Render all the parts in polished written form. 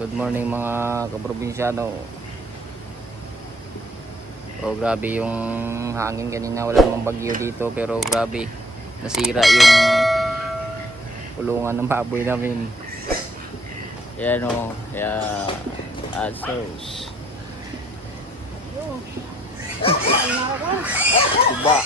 Good morning mga kaprobinsyano. Oh, grabe yung hangin kanina, wala namang bagyo dito pero grabe, nasira yung kulungan ng baboy namin. Yan o, kaya asos. Diba?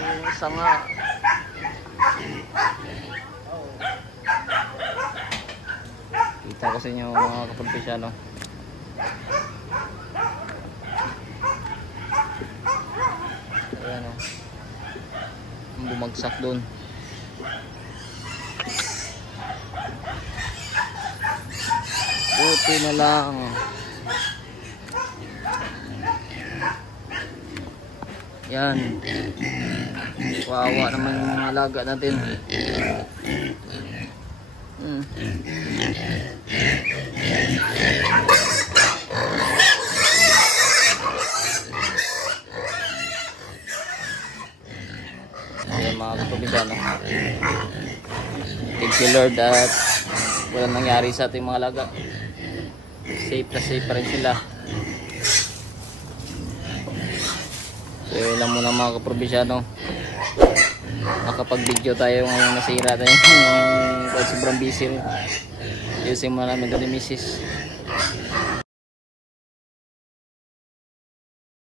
Yung sanga. Kita ko sa inyo mga kaprobinsyano. Ayan o, bumagsak dun. Buti na lang. Yan. Wawa naman yung mga alaga natin. Ayan mga kaprobinsyano. Thank you Lord at walang nangyari sa ating mga alaga. Safe na safe pa rin sila. So yun lang muna mga kaprobinsyano. Nakapag video tayo ngayong nasira tayo. Sobrang busy rin. Ayusin mo namin doon ni Mrs.